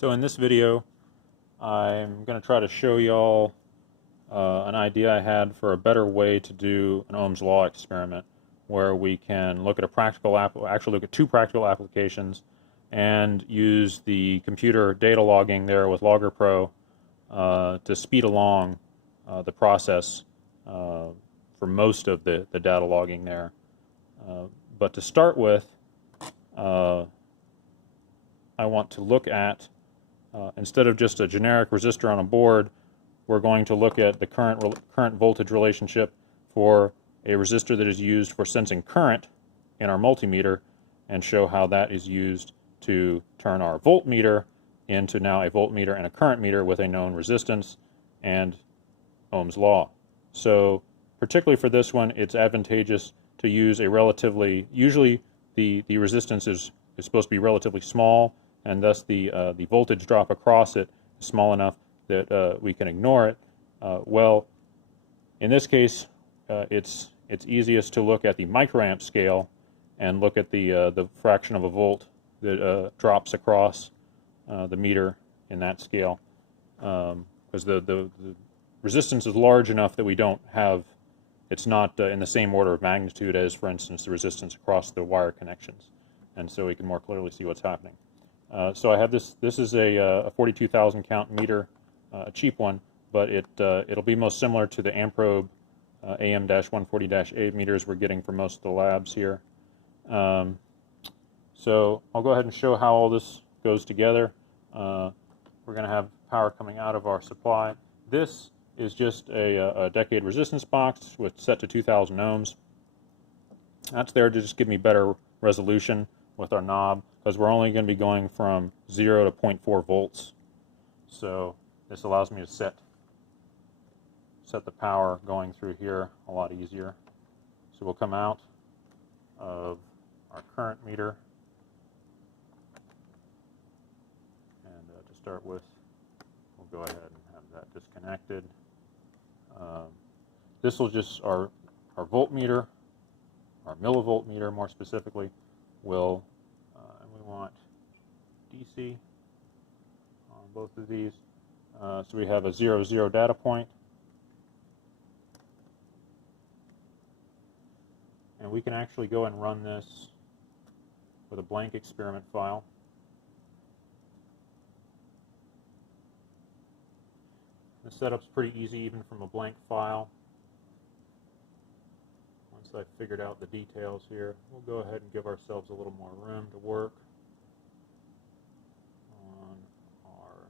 So in this video, I'm going to try to show y'all an idea I had for a better way to do an Ohm's law experiment, where we can look at actually look at two practical applications, and use the computer data logging there with Logger Pro to speed along the process for most of the data logging there. But to start with, I want to look at instead of just a generic resistor on a board, we're going to look at the current voltage relationship for a resistor that is used for sensing current in our multimeter, and show how that is used to turn our voltmeter into now a voltmeter and a current meter with a known resistance and Ohm's law. So particularly for this one, it's advantageous to use a usually the resistance is supposed to be relatively small, and thus the voltage drop across it is small enough that we can ignore it. Well, in this case, it's easiest to look at the microamp scale and look at the fraction of a volt that drops across the meter in that scale, because the resistance is large enough that we don't have, it's not in the same order of magnitude as, for instance, the resistance across the wire connections, and so we can more clearly see what's happening. So I have this is a 42,000 count meter, a cheap one, but it'll be most similar to the Amprobe AM-140-A meters we're getting from most of the labs here. So I'll go ahead and show how all this goes together. We're going to have power coming out of our supply. This is just a decade resistance box set to 2,000 ohms. That's there to just give me better resolution with our knob, because we're only going to be going from 0 to 0.4 volts. So this allows me to set the power going through here a lot easier. So we'll come out of our current meter, and to start with, we'll go ahead and have that disconnected. This will just, our voltmeter, our millivoltmeter more specifically, will, and we want DC on both of these. So we have a 0, 0 data point. And we can actually go and run this with a blank experiment file. The setup's pretty easy even from a blank file. Once I've figured out the details here, we'll go ahead and give ourselves a little more room to work on our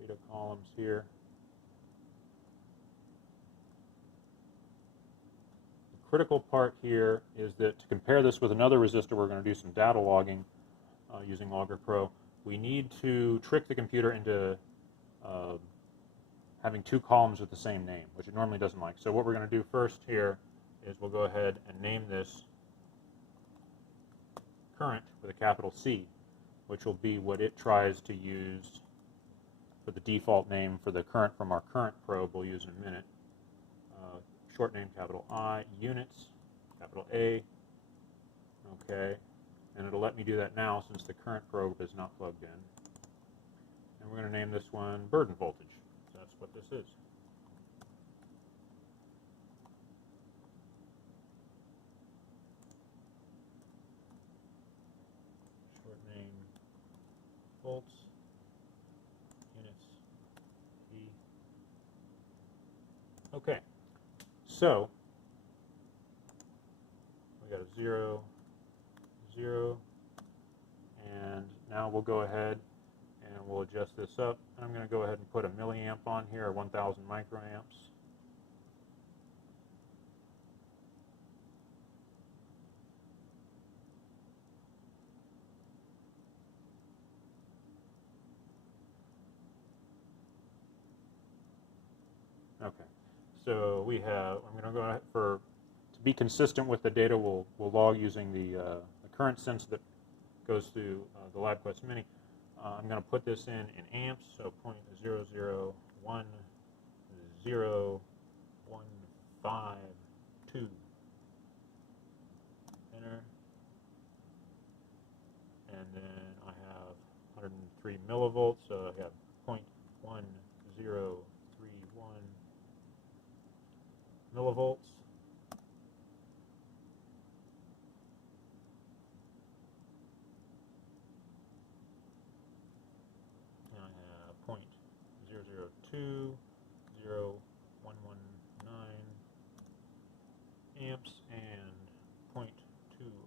data columns here. The critical part here is that to compare this with another resistor, we're going to do some data logging using Logger Pro. We need to trick the computer into having two columns with the same name, which it normally doesn't like. So what we're going to do first here is we'll go ahead and name this current with a capital C, which will be what it tries to use for the default name for the current from our current probe we'll use in a minute. Short name capital I, units, capital A, okay, and it'll let me do that now since the current probe is not plugged in. And we're going to name this one burden voltage. So that's what this is. Short name volts, units, E. Okay. So we got a 0, 0, and now we'll go ahead and we'll adjust this up. And I'm going to go ahead and put a milliamp on here, or 1,000 microamps. Okay. So we have, I'm going to go ahead to be consistent with the data, we'll log using the current sense that goes through the LabQuest Mini. I'm going to put this in amps, so 0.0010152. Enter. And then I have millivolts, so I have 0.1031 millivolts. And I have 0.00201119 amps and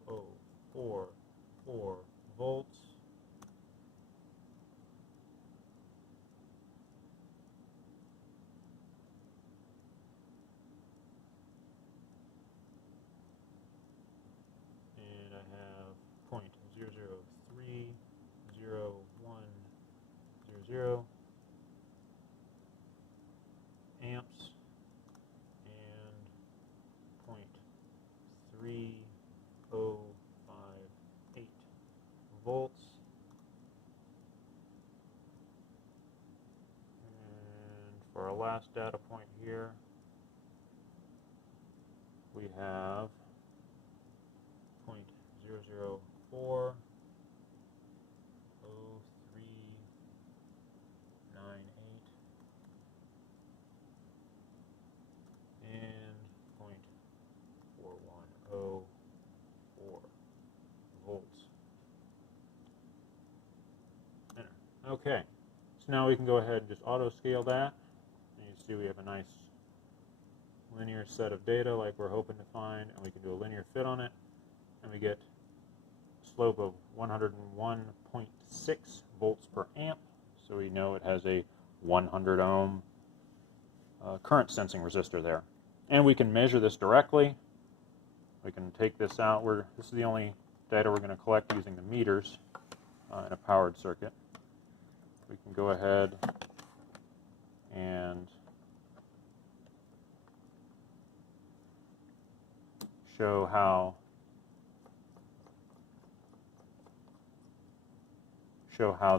0.2044 volts. And I have 0.00300100 amps and 0.3058 volts. And for our last data point here, we have 0.0040398 and 0.4104 volts. Enter. Okay, so now we can go ahead and just auto scale that, and you see we have a nice linear set of data like we're hoping to find, and we can do a linear fit on it, and we get a slope of 101.6 volts per amp, so we know it has a 100 ohm current sensing resistor there. And we can measure this directly. We can take this out. This is the only data we're going to collect using the meters in a powered circuit. We can go ahead and show how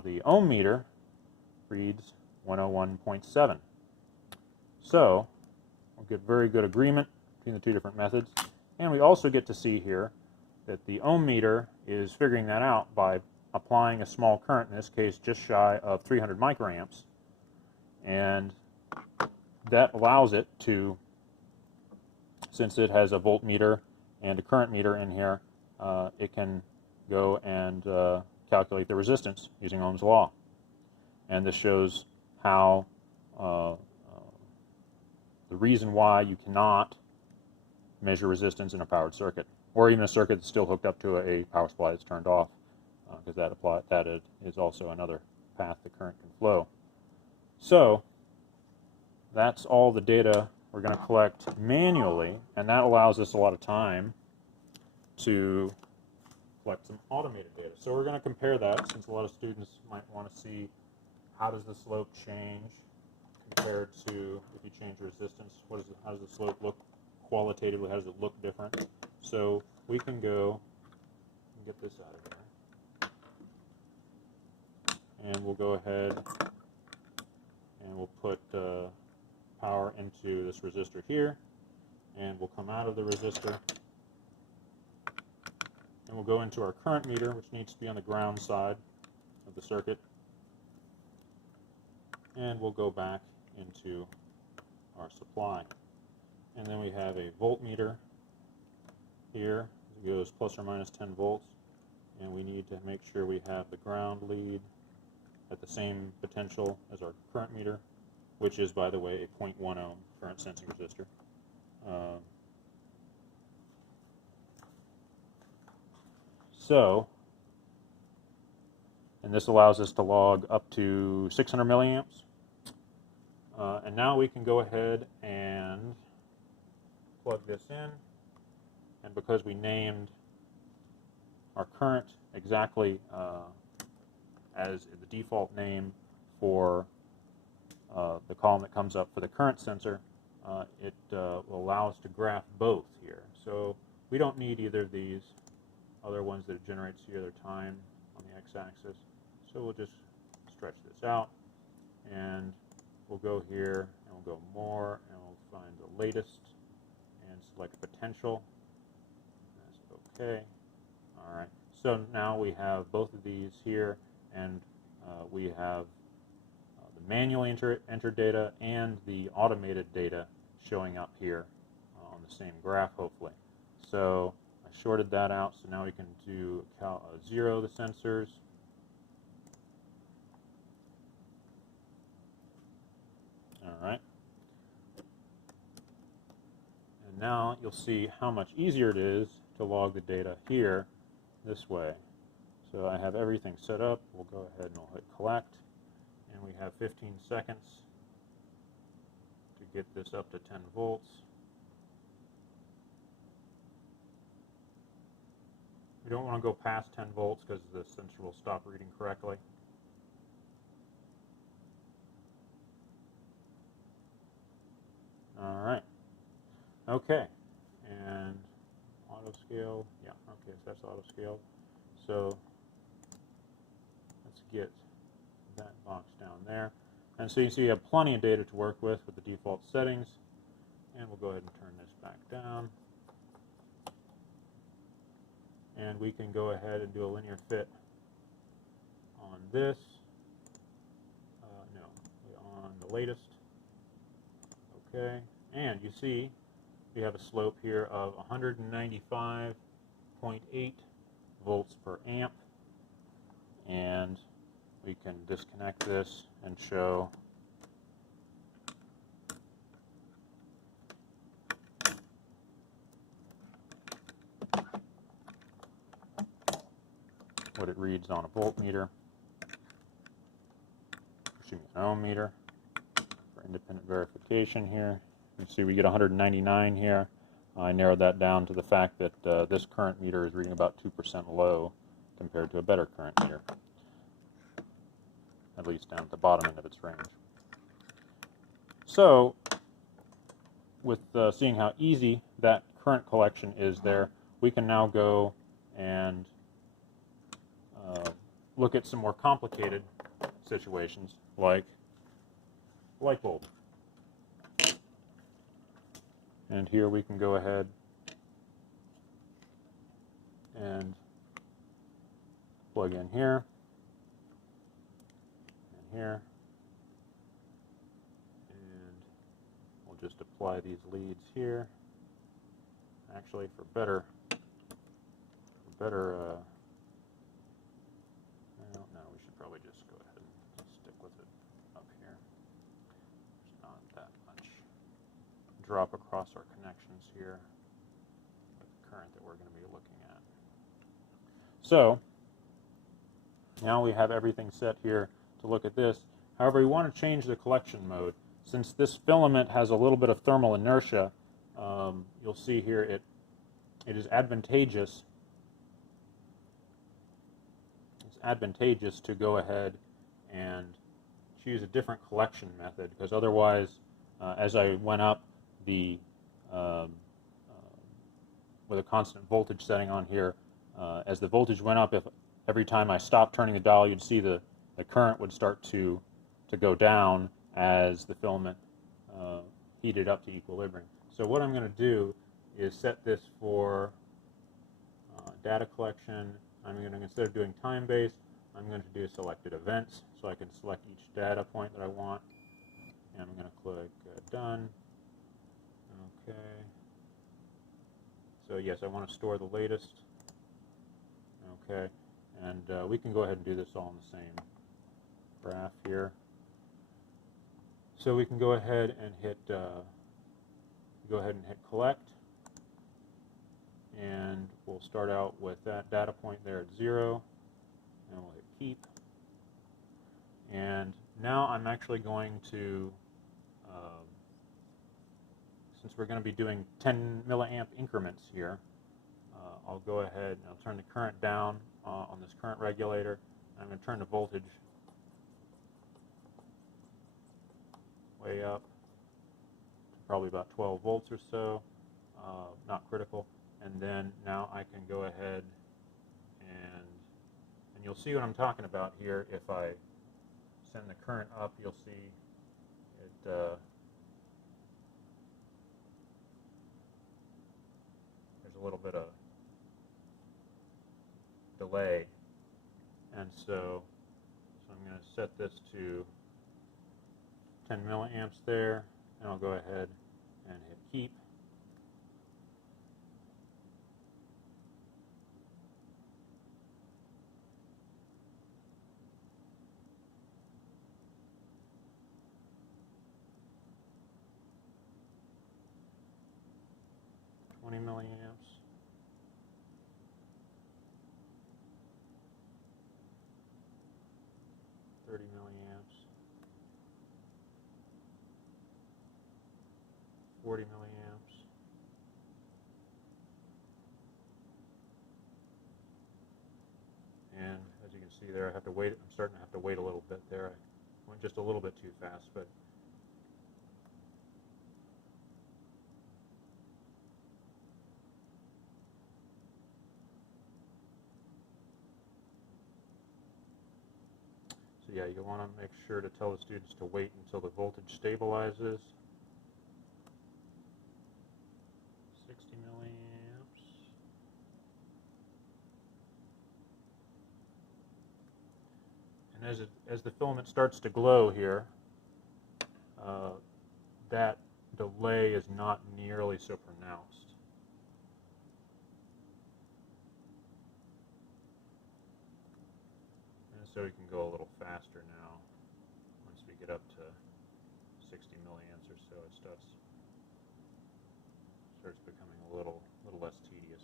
the ohm meter reads 101.7. So we'll get very good agreement between the two different methods, and we also get to see here that the ohm meter is figuring that out by applying a small current, in this case just shy of 300 microamps, and that allows it to, since it has a voltmeter and a current meter in here, it can go and calculate the resistance using Ohm's law. And this shows how the reason why you cannot measure resistance in a powered circuit, or even a circuit that's still hooked up to a power supply that's turned off, because that is also another path the current can flow. So that's all the data we're going to collect manually, and that allows us a lot of time to collect some automated data. So we're going to compare that, since a lot of students might want to see how does the slope change compared to if you change the resistance. How does the slope look qualitatively? How does it look different? So we can go and get this out of here, and we'll go ahead and we'll put power into this resistor here, and we'll come out of the resistor, and we'll go into our current meter, which needs to be on the ground side of the circuit, and we'll go back into our supply. And then we have a voltmeter here. It goes plus or minus 10 volts, and we need to make sure we have the ground lead at the same potential as our current meter, which is, by the way, a 0.1 ohm current sensing resistor. And this allows us to log up to 600 milliamps. And now we can go ahead and plug this in. And because we named our current exactly as the default name for the column that comes up for the current sensor, it will allow us to graph both here. So we don't need either of these other ones that it generates here, their time on the x-axis. So we'll just stretch this out, and we'll go here, and we'll go more, and we'll find the latest, and select potential. That's okay. All right. So now we have both of these here, and we have the manually entered data and the automated data showing up here on the same graph, hopefully. So I shorted that out, so now we can do zero the sensors. All right. And now you'll see how much easier it is to log the data here this way. So I have everything set up. We'll go ahead and we'll hit collect. And we have 15 seconds to get this up to 10 volts. We don't want to go past 10 volts because the sensor will stop reading correctly. All right. Okay. And auto scale. Yeah. Okay. So that's auto scale. So let's get that box down there. And so you see you have plenty of data to work with the default settings. And we'll go ahead and turn this back down. And we can go ahead and do a linear fit on this. No, on the latest. Okay, and you see we have a slope here of 195.8 volts per amp. And we can disconnect this and show what it reads on a voltmeter, excuse me, an ohm meter for independent verification here. You see we get 199 here. I narrowed that down to the fact that this current meter is reading about 2% low compared to a better current meter, at least down at the bottom end of its range. So with seeing how easy that current collection is there, we can now go and look at some more complicated situations like light bulb. And here we can go ahead and plug in here and here, and we'll just apply these leads here. Actually, for better no, we should probably just go ahead and stick with it up here. There's not that much drop across our connections here with the current that we're going to be looking at. So now we have everything set here to look at this. However, we want to change the collection mode. Since this filament has a little bit of thermal inertia, you'll see here it is advantageous. It's advantageous to go ahead and choose a different collection method, because otherwise, as I went up the with a constant voltage setting on here, as the voltage went up, if every time I stopped turning the dial, you'd see the current would start to go down as the filament heated up to equilibrium. So what I'm going to do is set this for data collection. I'm going to, instead of doing time-based, I'm going to do selected events, so I can select each data point that I want. And I'm going to click Done. Okay. So yes, I want to store the latest. Okay. And we can go ahead and do this all in the same graph here. So we can go ahead and hit collect, and we'll start out with that data point there at 0, and we'll hit keep. And now I'm actually going to, since we're going to be doing 10 milliamp increments here, I'll go ahead and I'll turn the current down on this current regulator. I'm going to turn the voltage way up to probably about 12 volts or so, not critical. And then now I can go ahead and you'll see what I'm talking about here. If I send the current up, you'll see it there's a little bit of delay, and so So I'm going to set this to 10 milliamps there, and I'll go ahead and hit keep. Milliamps, 30 milliamps, 40 milliamps, and as you can see there, I have to wait. I'm starting to have to wait a little bit there. I went just a little bit too fast, but so yeah, you want to make sure to tell the students to wait until the voltage stabilizes. 60 milliamps. And as the filament starts to glow here, that delay is not nearly so pronounced. And so you can go a little faster now. Once we get up to 60 milliamps or so, it starts becoming a little less tedious.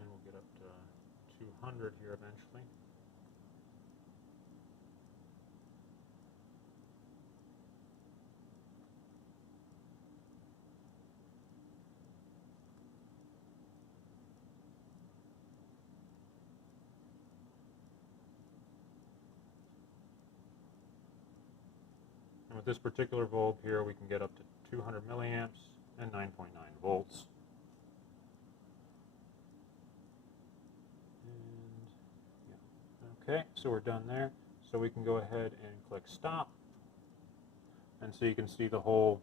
And we'll get up to 200 here eventually. And with this particular bulb here, we can get up to 200 milliamps and 9.9 volts. And, yeah. Okay, so we're done there. So we can go ahead and click stop. And so you can see the whole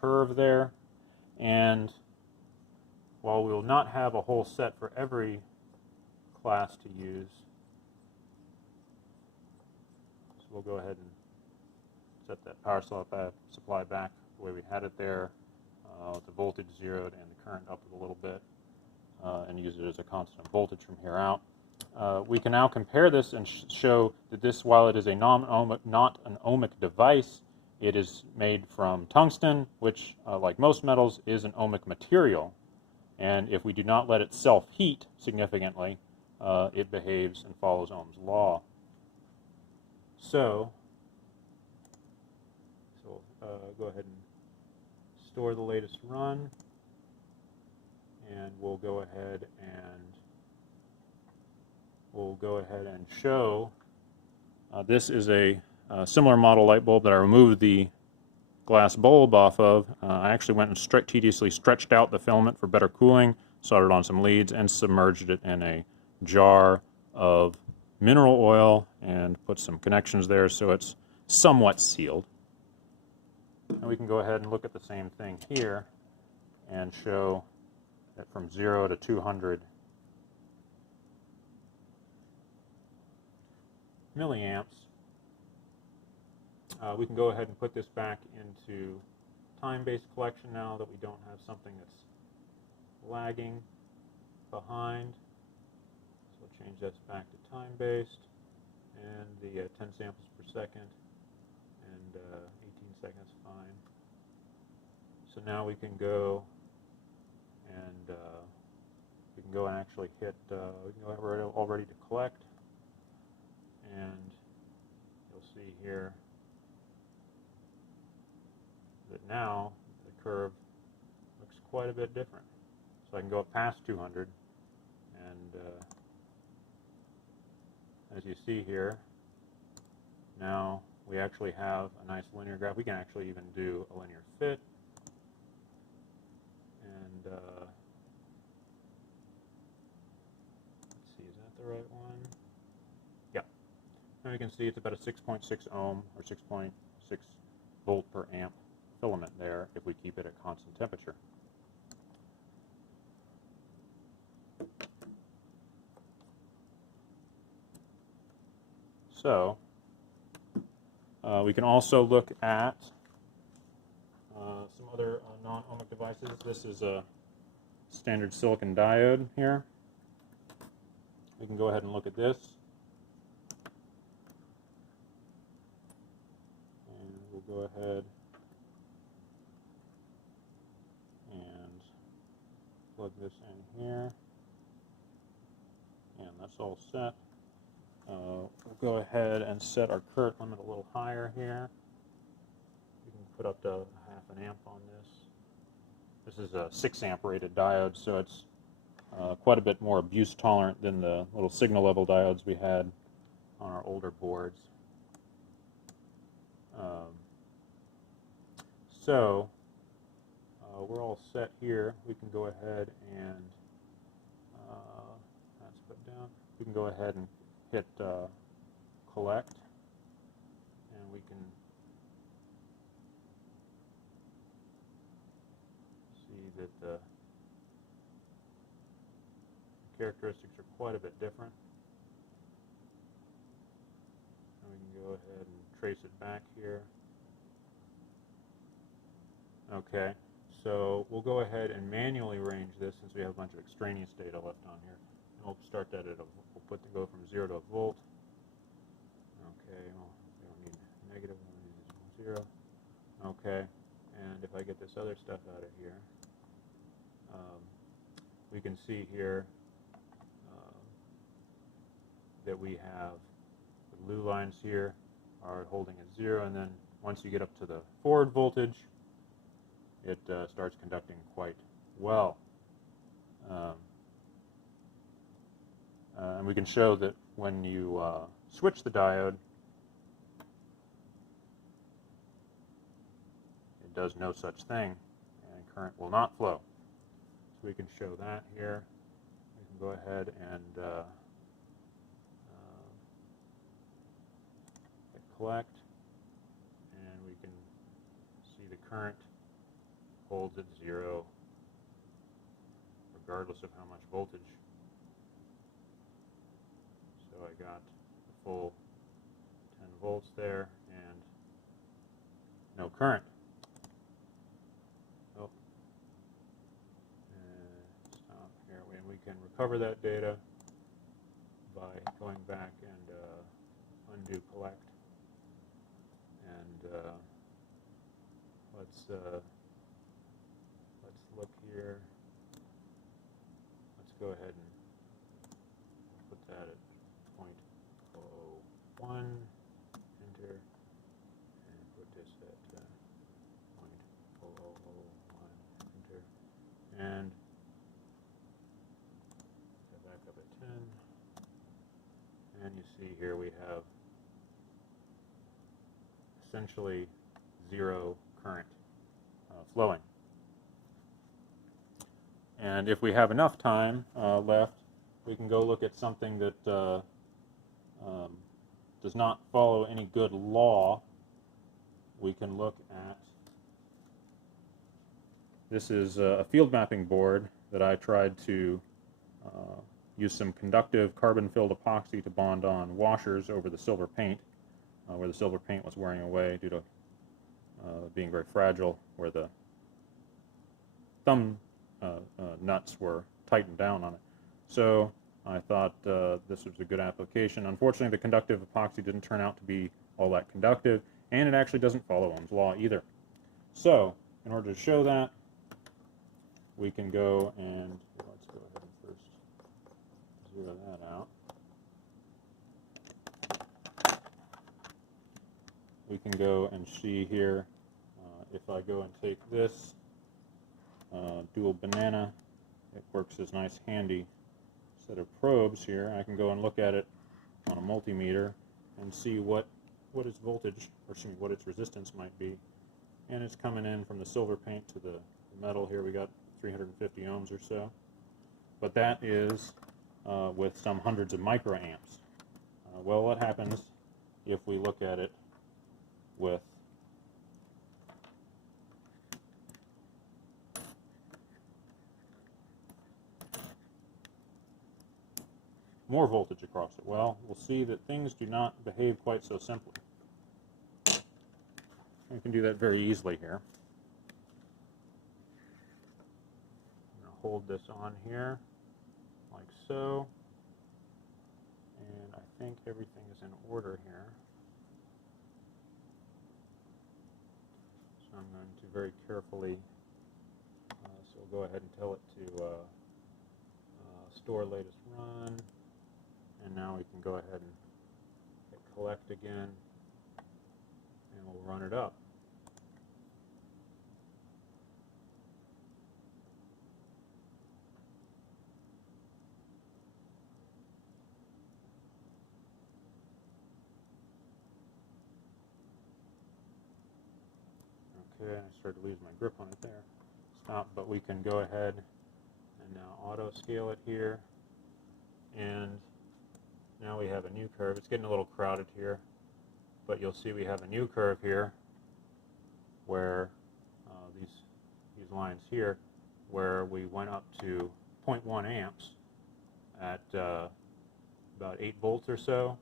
curve there. And while we will not have a whole set for every class to use, so we'll go ahead and set that power supply back the way we had it there, with the voltage zeroed and the current up a little bit, and use it as a constant voltage from here out. We can now compare this and show that this, while it is a not an ohmic device, it is made from tungsten, which, like most metals, is an ohmic material. And if we do not let it self-heat significantly, it behaves and follows Ohm's law. So go ahead and store the latest run, and we'll go ahead and show. This is a similar model light bulb that I removed the glass bulb off of. I actually went and tediously stretched out the filament for better cooling, soldered on some leads, and submerged it in a jar of mineral oil and put some connections there so it's somewhat sealed. And we can go ahead and look at the same thing here and show that from 0 to 200 milliamps, we can go ahead and put this back into time-based collection now that we don't have something that's lagging behind. So we'll change this back to time-based, and the 10 samples per second and 18 seconds fine. So now we can go go and actually hit, we can go all ready to collect, and you'll see here that now the curve looks quite a bit different. So I can go up past 200, and as you see here, now we actually have a nice linear graph. We can actually even do a linear fit, and let's see, is that the right one? Yeah. Now you can see it's about a 6.6 ohm or 6.6 volt per amp filament there if we keep it at constant temperature. So we can also look at some other non-ohmic devices. This is a standard silicon diode here. We can go ahead and look at this. And we'll go ahead and plug this in here. And that's all set. We'll go ahead and set our current limit a little higher here. We can put up to 0.5 amp on this. This is a 6 amp rated diode, so it's quite a bit more abuse tolerant than the little signal level diodes we had on our older boards. So we're all set here. We can go ahead and that's put down. We can go ahead and hit collect, and we can see that the characteristics are quite a bit different. And we can go ahead and trace it back here. Okay, so we'll go ahead and manually range this since we have a bunch of extraneous data left on here. And we'll start that at go from 0 to a volt. Okay, well, we don't need negative, we need 0. Okay, and if I get this other stuff out of here, we can see here that we have the blue lines here are holding at 0, and then once you get up to the forward voltage, it starts conducting quite well. And we can show that when you switch the diode, it does no such thing, and current will not flow. So we can show that here. We can go ahead and hit collect, and we can see the current holds at 0 regardless of how much voltage. So I got the full 10 volts there and no current. Oh, stop here. And we can recover that data by going back and undo collect. And let's look here. Let's go ahead and put that at 0.01, enter, and put this at 0.0001, enter, and go back up at 10, and you see here we have essentially 0 current flowing. And if we have enough time left, we can go look at something that does not follow any good law. We can look at, this is a field mapping board that I tried to use some conductive carbon-filled epoxy to bond on washers over the silver paint, where the silver paint was wearing away due to being very fragile, where the thumb nuts were tightened down on it. So I thought this was a good application. Unfortunately, the conductive epoxy didn't turn out to be all that conductive, and it actually doesn't follow Ohm's law either. So in order to show that, we can go and let's go ahead and first go and see here, if I go and take this dual banana, it works as nice handy set of probes here. I can go and look at it on a multimeter and see what its voltage, or excuse me, what its resistance might be. And it's coming in from the silver paint to the metal here. We got 350 ohms or so. But that is with some hundreds of microamps. Well, what happens if we look at it with more voltage across it? Well, we'll see that things do not behave quite so simply. We can do that very easily here. I'm going to hold this on here like so, and I think everything is in order here. So I'm going to very carefully, so we'll go ahead and tell it to store latest run, and now we can go ahead and hit collect again, and we'll run it up. Okay, I started to lose my grip on it there. Stop, but we can go ahead and now auto scale it here. And now we have a new curve. It's getting a little crowded here, but you'll see we have a new curve here where these lines here, where we went up to 0.1 amps at about 8 volts or so.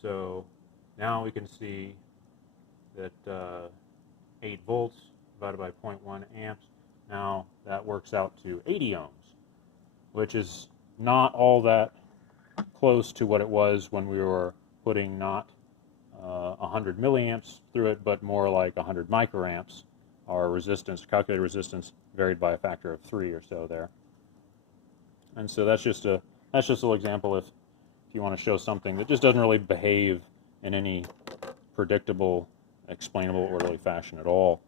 So now we can see that 8 volts divided by 0.1 amps, now that works out to 80 ohms, which is not all that close to what it was when we were putting not 100 milliamps through it, but more like 100 microamps. Our resistance, calculated resistance, varied by a factor of 3 or so there. And so that's just a little example if you want to show something that just doesn't really behave in any predictable, explainable, orderly fashion at all.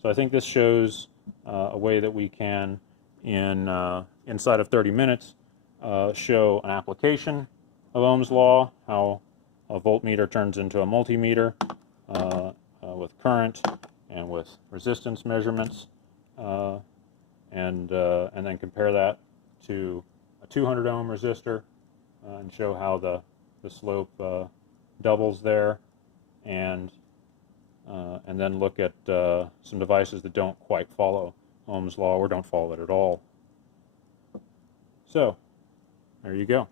So I think this shows a way that we can, inside of 30 minutes, show an application of Ohm's law, how a voltmeter turns into a multimeter with current and with resistance measurements, and then compare that to a 200 ohm resistor and show how the slope doubles there, and then look at some devices that don't quite follow Ohm's law or don't follow it at all. So, there you go.